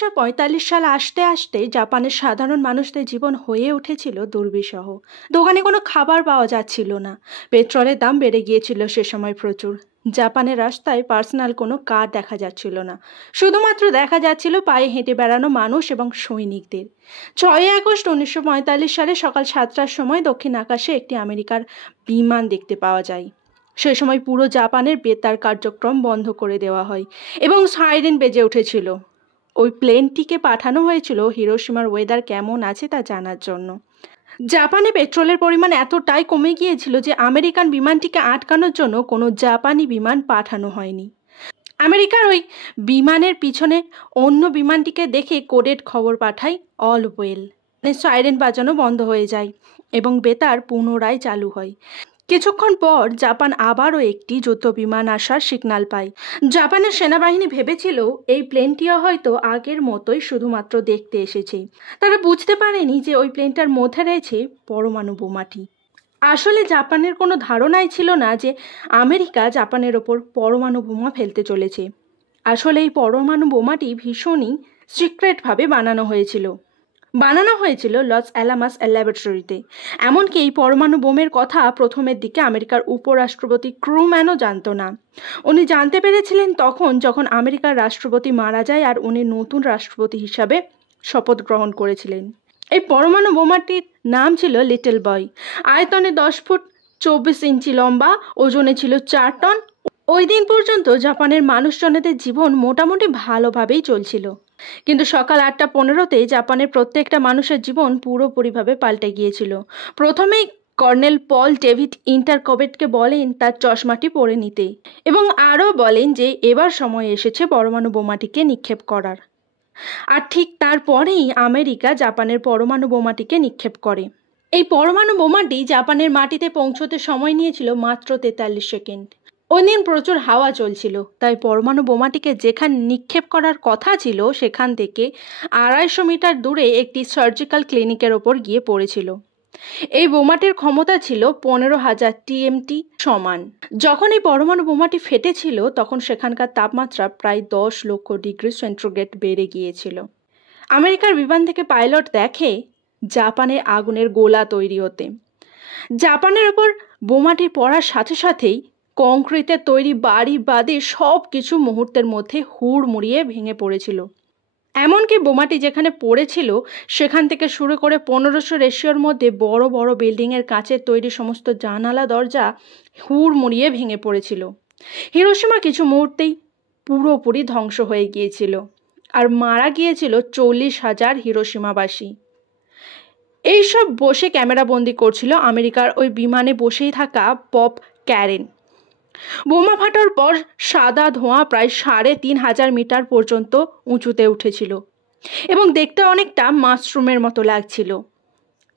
1945 সাল আসতে আসতে জাপানের সাধারণ মানুষদের জীবন হয়ে উঠেছিল দুর্বিষহ। দোকানে কোনো খাবার পাওয়া যাচ্ছিল না, পেট্রোলের দাম বেড়ে গিয়েছিল সে সময় প্রচুর। জাপানের রাস্তায় পার্সোনাল কোনো কার দেখা যাচ্ছিল না, শুধুমাত্র দেখা যাচ্ছিল পায়ে হেঁটে বেড়ানো মানুষ এবং সৈনিকদের। 6 আগস্ট 1945 সালে সকাল 7টার সময় দক্ষিণ আকাশে একটি আমেরিকার বিমান দেখতে পাওয়া যায়। সে সময় পুরো জাপানের বেতার কার্যক্রম বন্ধ করে দেওয়া হয় এবং সাইরেন বেজে উঠেছিল। ওই প্লেনটিকে পাঠানো হয়েছিল হিরোশিমার ওয়েদার কেমন আছে তা জানার জন্য। জাপানে পেট্রোলের পরিমাণ এতটাই কমে গিয়েছিল যে আমেরিকান বিমানটিকে আটকানোর জন্য কোনো জাপানি বিমান পাঠানো হয়নি। আমেরিকার ওই বিমানের পিছনে অন্য বিমানটিকে দেখে কোডেড খবর পাঠায় অল ওয়েল। সাইরেন বাজানো বন্ধ হয়ে যায় এবং বেতার পুনরায় চালু হয়। কিছুক্ষণ পর জাপান আবারও একটি যুদ্ধ বিমান আসার সিগন্যাল পায়। জাপানের সেনাবাহিনী ভেবেছিল এই প্লেনটিও হয়তো আগের মতোই শুধুমাত্র দেখতে এসেছে। তারা বুঝতে পারেনি যে ওই প্লেনটার মধ্যে রয়েছে পরমাণু বোমাটি। আসলে জাপানের কোনো ধারণাই ছিল না যে আমেরিকা জাপানের ওপর পরমাণু বোমা ফেলতে চলেছে। আসলে এই পরমাণু বোমাটি ভীষণই সিক্রেটভাবে বানানো হয়েছিল লস অ্যালামাস ল্যাবরেটরিতে। এমনকি এই পরমাণু বোমের কথা প্রথমের দিকে আমেরিকার উপরাষ্ট্রপতি ট্রুম্যানও জানতো না। উনি জানতে পেরেছিলেন তখন যখন আমেরিকার রাষ্ট্রপতি মারা যায় আর উনি নতুন রাষ্ট্রপতি হিসাবে শপথ গ্রহণ করেছিলেন। এই পরমাণু বোমাটির নাম ছিল লিটল বয়। আয়তনে 10 ফুট 24 ইঞ্চি লম্বা, ওজনে ছিল 4 টন। ওই দিন পর্যন্ত জাপানের মানুষজনেদের জীবন মোটামুটি ভালোভাবেই চলছিল, কিন্তু সকাল 8:15-তে জাপানের প্রত্যেকটা মানুষের জীবন পুরোপুরিভাবে পাল্টে গিয়েছিল। প্রথমেই কর্নেল পল ডেভিড ইন্টারকবেটকে বলেন তার চশমাটি পরে নিতে এবং আরও বলেন যে এবার সময় এসেছে পরমাণু বোমাটিকে নিক্ষেপ করার। আর ঠিক তারপরেই আমেরিকা জাপানের পরমাণু বোমাটিকে নিক্ষেপ করে। এই পরমাণু বোমাটি জাপানের মাটিতে পৌঁছতে সময় নিয়েছিল মাত্র 43 সেকেন্ড। ওই দিন প্রচুর হাওয়া চলছিল, তাই পরমাণু বোমাটিকে যেখানে নিক্ষেপ করার কথা ছিল সেখান থেকে 250 মিটার দূরে একটি সার্জিক্যাল ক্লিনিকের ওপর গিয়ে পড়েছিল। এই বোমাটির ক্ষমতা ছিল 15,000 TMT সমান। যখন এই পরমাণু বোমাটি ফেটেছিল তখন সেখানকার তাপমাত্রা প্রায় 10 লক্ষ ডিগ্রি সেন্টিগ্রেড বেড়ে গিয়েছিল। আমেরিকার বিমান থেকে পাইলট দেখে জাপানে আগুনের গোলা তৈরি হতে। জাপানের ওপর বোমাটি পড়ার সাথে সাথেই কংক্রিটের তৈরি বাড়ি বাদে সব কিছু মুহূর্তের মধ্যে হুড়মুড়িয়ে ভেঙে পড়েছিল। এমনকি বোমাটি যেখানে পড়েছিল সেখান থেকে শুরু করে 1500 রেশিওর মধ্যে বড় বড় বিল্ডিংয়ের কাঁচের তৈরি সমস্ত জানালা দরজা হুড়মুড়িয়ে ভেঙে পড়েছিল। হিরোশিমা কিছু মুহূর্তেই পুরোপুরি ধ্বংস হয়ে গিয়েছিল আর মারা গিয়েছিল 40,000 হিরোশিমাবাসী। এইসব বসে ক্যামেরাবন্দি করছিল আমেরিকার ওই বিমানে বসেই থাকা পপ ক্যারেন। বোমা ফাটার পর সাদা ধোঁয়া প্রায় 3,500 মিটার পর্যন্ত উঁচুতে উঠেছিল এবং দেখতে অনেকটা মাশরুমের মতো লাগছিল,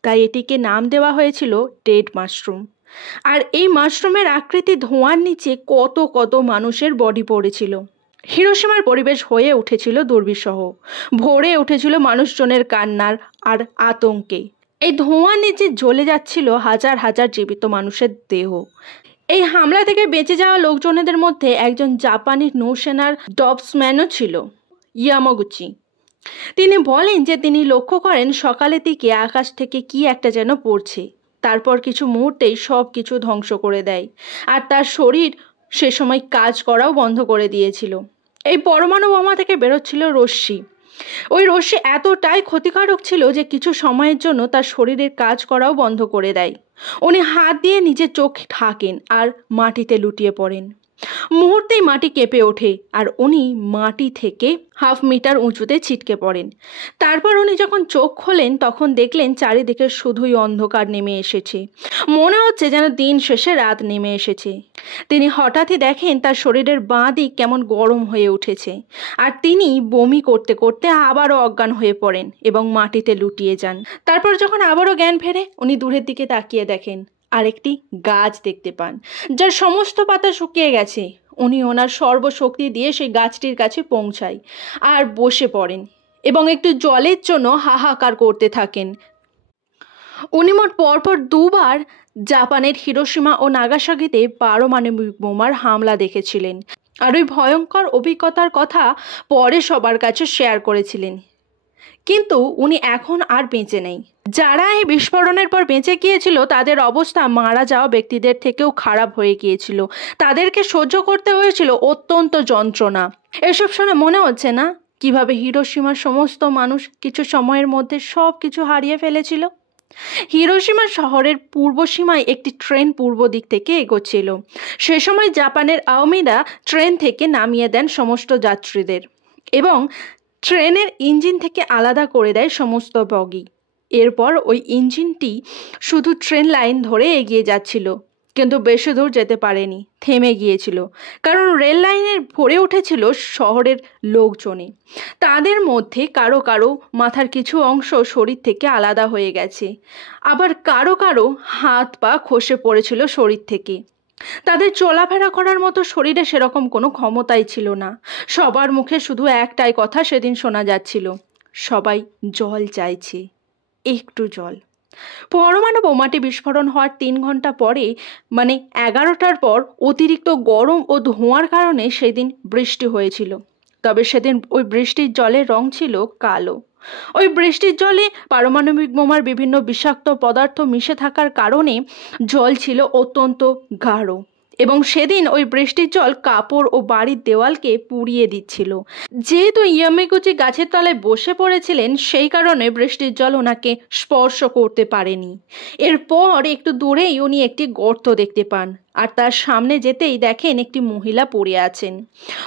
তাই এটিকে নাম দেওয়া হয়েছিল ডেড মাশরুম। আর এই মাশরুমের আকৃতি ধোঁয়ার নিচে কত কত মানুষের বডি পড়েছিল। হিরোশিমার পরিবেশ হয়ে উঠেছিল দুর্বিষহ, ভরে উঠেছিল মানুষজনের কান্নার আর আতঙ্কে। এই ধোঁয়ার নিচে জ্বলে যাচ্ছিল হাজার হাজার জীবিত মানুষের দেহ। এই হামলা থেকে বেঁচে যাওয়া লোকজনেদের মধ্যে একজন জাপানি নৌসেনার ডবসম্যানও ছিল, ইয়ামাগুচি। তিনি বলেন যে তিনি লক্ষ্য করেন সকালের দিকে আকাশ থেকে কি একটা যেন পড়ছে, তারপর কিছু মুহূর্তেই সব কিছু ধ্বংস করে দেয় আর তার শরীর সে সময় কাজ করাও বন্ধ করে দিয়েছিল। এই পরমাণু বোমা থেকে বেরোচ্ছিল রশ্মি। ওই রশ্মি এতটাই ক্ষতিকারক ছিল যে কিছু সময়ের জন্য তার শরীরের কাজ করাও বন্ধ করে দেয়। উনি হাত দিয়ে নিজের চোখ ঢাকেন আর মাটিতে লুটিয়ে পড়েন। মুহূর্তেই মাটি কেঁপে ওঠে আর উনি মাটি থেকে 1/2 মিটার উঁচুতে ছিটকে পড়েন। তারপর উনি যখন চোখ খোলেন তখন দেখলেন চারিদিকে শুধুই অন্ধকার নেমে এসেছে। মনে হচ্ছে যেন দিন শেষে রাত নেমে এসেছে। তিনি হঠাৎই দেখেন তার শরীরের বাঁ দিক কেমন গরম হয়ে উঠেছে আর তিনি বমি করতে করতে আবারও অজ্ঞান হয়ে পড়েন এবং মাটিতে লুটিয়ে যান। তারপর যখন আবারও জ্ঞান ফেরে উনি দূরের দিকে তাকিয়ে দেখেন আরেকটি গাছ দেখতে পান যার সমস্ত পাতা শুকিয়ে গেছে। উনি ওনার সর্বশক্তি দিয়ে সেই গাছটির কাছে পৌঁছায় আর বসে পড়েন এবং একটু জলের জন্য হাহাকার করতে থাকেন। উনি মোট পরপর 2 বার জাপানের হিরোশিমা ও নাগাসাকিতে পারমাণবিক বোমার হামলা দেখেছিলেন। আর ওই ভয়ঙ্কর অভিজ্ঞতার কথা পরে সবার কাছে শেয়ার করেছিলেন। কিন্তু উনি এখন আর বেঁচে নেই। যারা এই বিস্ফোরণের পর বেঁচে গিয়েছিল তাদের অবস্থা মারা যাওয়া ব্যক্তিদের থেকেও খারাপ হয়ে গিয়েছিল। তাদেরকে সহ্য করতে হয়েছিল অত্যন্ত যন্ত্রণা। এসব শুনে মনে হচ্ছে না কিভাবে হিরোশিমার সমস্ত মানুষ কিছু সময়ের মধ্যে সব কিছু হারিয়ে ফেলেছিল। হিরোশিমা শহরের পূর্ব সীমায় একটি ট্রেন পূর্ব দিক থেকে এগোচ্ছিল। সে সময় জাপানের আওমিরা ট্রেন থেকে নামিয়ে দেন সমস্ত যাত্রীদের এবং ট্রেনের ইঞ্জিন থেকে আলাদা করে দেয় সমস্ত বগি। এরপর ওই ইঞ্জিনটি শুধু ট্রেন লাইন ধরে এগিয়ে যাচ্ছিল, কিন্তু বেশি দূর যেতে পারেনি, থেমে গিয়েছিল। কারণ রেল লাইনের ভরে উঠেছিল শহরের লোকজনে। তাদের মধ্যে কারো কারো মাথার কিছু অংশ শরীর থেকে আলাদা হয়ে গেছে, আবার কারো কারো হাত পা খসে পড়েছিল শরীর থেকে। তাদের চলাফেরা করার মতো শরীরে সেরকম কোনো ক্ষমতাই ছিল না। সবার মুখে শুধু একটাই কথা সেদিন শোনা যাচ্ছিল, সবাই জল চাইছে, একটু জল। পরমাণু বোমাটি বিস্ফোরণ হওয়ার 3 ঘন্টা পরে, মানে 11টার পর অতিরিক্ত গরম ও ধোঁয়ার কারণে সেদিন বৃষ্টি হয়েছিল। তবে সেদিন ওই বৃষ্টির জলের রং ছিল কালো। ওই বৃষ্টির জলে পারমাণবিক বোমার বিভিন্ন বিষাক্ত পদার্থ মিশে থাকার কারণে জল ছিল অত্যন্ত গাঢ় এবং সেদিন ওই বৃষ্টির জল কাপড় ও বাড়ির দেওয়ালকে পুড়িয়ে দিচ্ছিল। যেহেতু ইয়ামাগুচি গাছের তলায় বসে পড়েছিলেন, সেই কারণে বৃষ্টির জল ওনাকে স্পর্শ করতে পারেনি। এরপর একটু দূরেই উনি একটি গর্ত দেখতে পান, আর তার সামনে যেতেই দেখেন একটি মহিলা পড়ে আছেন।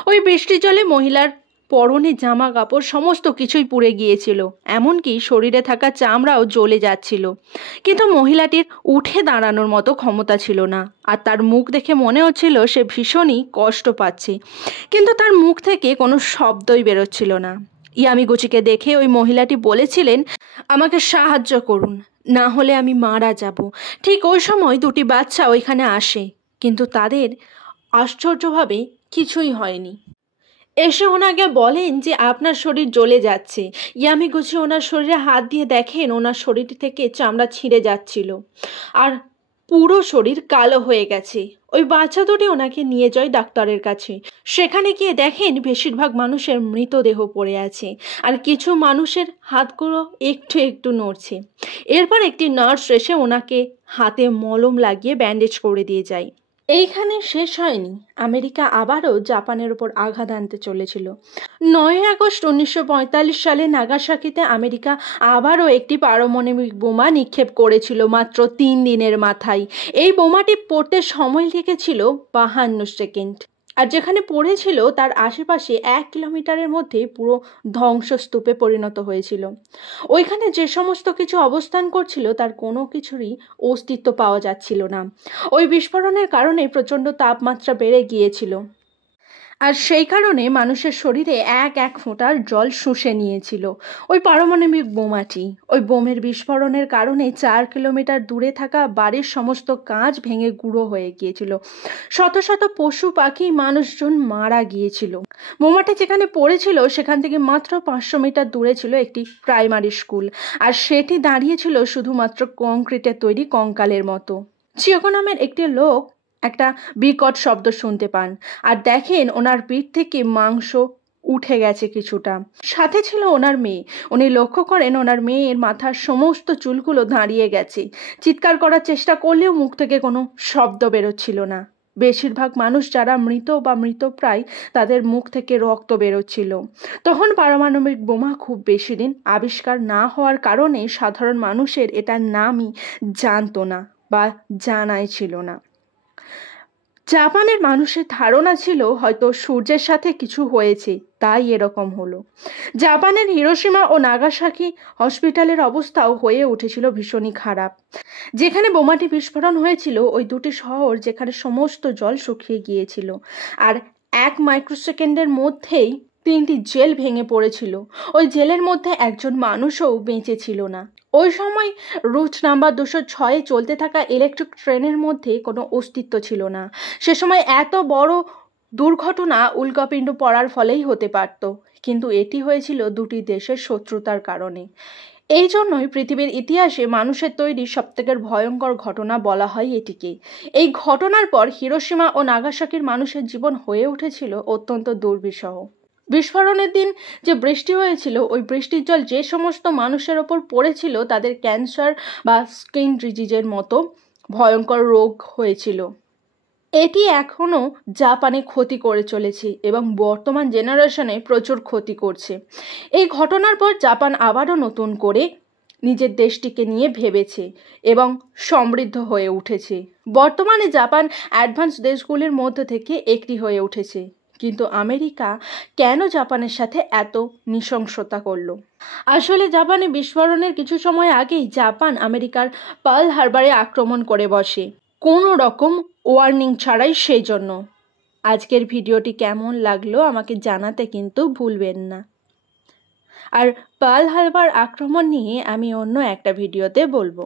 ওই বৃষ্টির জলে মহিলার পরনে জামা কাপড় সমস্ত কিছুই পুড়ে গিয়েছিল, এমনকি শরীরে থাকা চামড়াও জ্বলে যাচ্ছিল। কিন্তু মহিলাটির উঠে দাঁড়ানোর মতো ক্ষমতা ছিল না, আর তার মুখ দেখে মনে হচ্ছিল সে ভীষণই কষ্ট পাচ্ছে, কিন্তু তার মুখ থেকে কোনো শব্দই বেরোচ্ছিল না। ইয়ামাগুচিকে দেখে ওই মহিলাটি বলেছিলেন, আমাকে সাহায্য করুন, না হলে আমি মারা যাব। ঠিক ওই সময় 2টি বাচ্চা ওইখানে আসে, কিন্তু তাদের আশ্চর্যভাবে কিছুই হয়নি। এসে ওনাকে বলেন যে আপনার শরীর জ্বলে যাচ্ছে। ইয়ামাগুচি ওনার শরীরে হাত দিয়ে দেখেন ওনার শরীর থেকে চামড়া ছিঁড়ে যাচ্ছিল আর পুরো শরীর কালো হয়ে গেছে। ওই বাচ্চা দুটি ওনাকে নিয়ে যায় ডাক্তারের কাছে। সেখানে গিয়ে দেখেন বেশিরভাগ মানুষের মৃতদেহ পড়ে আছে, আর কিছু মানুষের হাতগুলো একটু একটু নড়ছে। এরপর একটি নার্স এসে ওনাকে হাতে মলম লাগিয়ে ব্যান্ডেজ করে দিয়ে যায়। এইখানে শেষ হয়নি, আমেরিকা আবারও জাপানের ওপর আঘাত আনতে চলেছিল। 9 আগস্ট 1945 সালে নাগাসাকিতে আমেরিকা আবারও একটি পারমাণবিক বোমা নিক্ষেপ করেছিল মাত্র 3 দিনের মাথায়। এই বোমাটি পড়তে সময় লেগেছিল 52 সেকেন্ড, আর যেখানে পড়েছিল তার আশেপাশে 1 কিলোমিটারের মধ্যে পুরো ধ্বংসস্তূপে পরিণত হয়েছিল। ওইখানে যে সমস্ত কিছু অবস্থান করছিল তার কোনো কিছুরই অস্তিত্ব পাওয়া যাচ্ছিল না। ওই বিস্ফোরণের কারণে প্রচণ্ড তাপমাত্রা বেড়ে গিয়েছিল, আর সেই কারণে মানুষের শরীরে এক এক ফোঁটার জল শুষে নিয়েছিল ওই পারমাণবিক বোমাটি। ওই বোমের বিস্ফোরণের কারণে 4 কিলোমিটার দূরে থাকা বাড়ির সমস্ত কাঁচ ভেঙে গুঁড়ো হয়ে গিয়েছিল। শত শত পশু পাখি মানুষজন মারা গিয়েছিল। বোমাটি যেখানে পড়েছিল সেখান থেকে মাত্র 500 মিটার দূরে ছিল একটি প্রাইমারি স্কুল, আর সেটি দাঁড়িয়েছিল শুধুমাত্র কংক্রিটের তৈরি কঙ্কালের মতো। চিয়োকো নামের একটি লোক একটা বিকট শব্দ শুনতে পান, আর দেখেন ওনার পিঠ থেকে মাংস উঠে গেছে কিছুটা। সাথে ছিল ওনার মেয়ে। উনি লক্ষ্য করেন ওনার মেয়ের মাথার সমস্ত চুলগুলো দাঁড়িয়ে গেছে। চিৎকার করার চেষ্টা করলেও মুখ থেকে কোনো শব্দ বেরোচ্ছিল না। বেশিরভাগ মানুষ যারা মৃত বা মৃতপ্রায় তাদের মুখ থেকে রক্ত বেরোচ্ছিল। তখন পারমাণবিক বোমা খুব বেশি দিন আবিষ্কার না হওয়ার কারণে সাধারণ মানুষের এটার নামই জানতো না বা জানাই ছিল না। জাপানের মানুষের ধারণা ছিল হয়তো সূর্যের সাথে কিছু হয়েছে, তাই এরকম হলো। জাপানের হিরোশিমা ও নাগাসাকি হসপিটালের অবস্থাও হয়ে উঠেছিল ভীষণই খারাপ। যেখানে বোমাটি বিস্ফোরণ হয়েছিল ওই 2টি শহর যেখানে সমস্ত জল শুকিয়ে গিয়েছিল, আর 1 মাইক্রোসেকেন্ডের মধ্যেই 3টি জেল ভেঙে পড়েছিল। ওই জেলের মধ্যে একজন মানুষও বেঁচে ছিল না। ওই সময় রুট নাম্বার 206 চলতে থাকা ইলেকট্রিক ট্রেনের মধ্যে কোনো অস্তিত্ব ছিল না। সে সময় এত বড় দুর্ঘটনা উল্কাপিণ্ড পড়ার ফলেই হতে পারত, কিন্তু এটি হয়েছিল 2টি দেশের শত্রুতার কারণে। এই জন্যই পৃথিবীর ইতিহাসে মানুষের তৈরি সবথেকে ভয়ঙ্কর ঘটনা বলা হয় এটিকে। এই ঘটনার পর হিরোশিমা ও নাগাসাকির মানুষের জীবন হয়ে উঠেছিল অত্যন্ত দুর্বিষহ। বিস্ফোরণের দিন যে বৃষ্টি হয়েছিল, ওই বৃষ্টির জল যে সমস্ত মানুষের ওপর পড়েছিল তাদের ক্যান্সার বা স্কিন ডিজিজের মতো ভয়ঙ্কর রোগ হয়েছিল। এটি এখনও জাপানে ক্ষতি করে চলেছে এবং বর্তমান জেনারেশনে প্রচুর ক্ষতি করছে। এই ঘটনার পর জাপান আবারও নতুন করে নিজের দেশটিকে নিয়ে ভেবেছে এবং সমৃদ্ধ হয়ে উঠেছে। বর্তমানে জাপান অ্যাডভান্স দেশগুলির মধ্যে থেকে একটি হয়ে উঠেছে। কিন্তু আমেরিকা কেন জাপানের সাথে এত নৃশংসতা করলো? আসলে জাপানে বিস্ফোরণের কিছু সময় আগেই জাপান আমেরিকার পার্ল হারবারে আক্রমণ করে বসে, কোনো রকম ওয়ার্নিং ছাড়াই। সেই জন্য আজকের ভিডিওটি কেমন লাগলো আমাকে জানাতে কিন্তু ভুলবেন না। আর পার্ল হারবার আক্রমণ নিয়ে আমি অন্য একটা ভিডিওতে বলবো।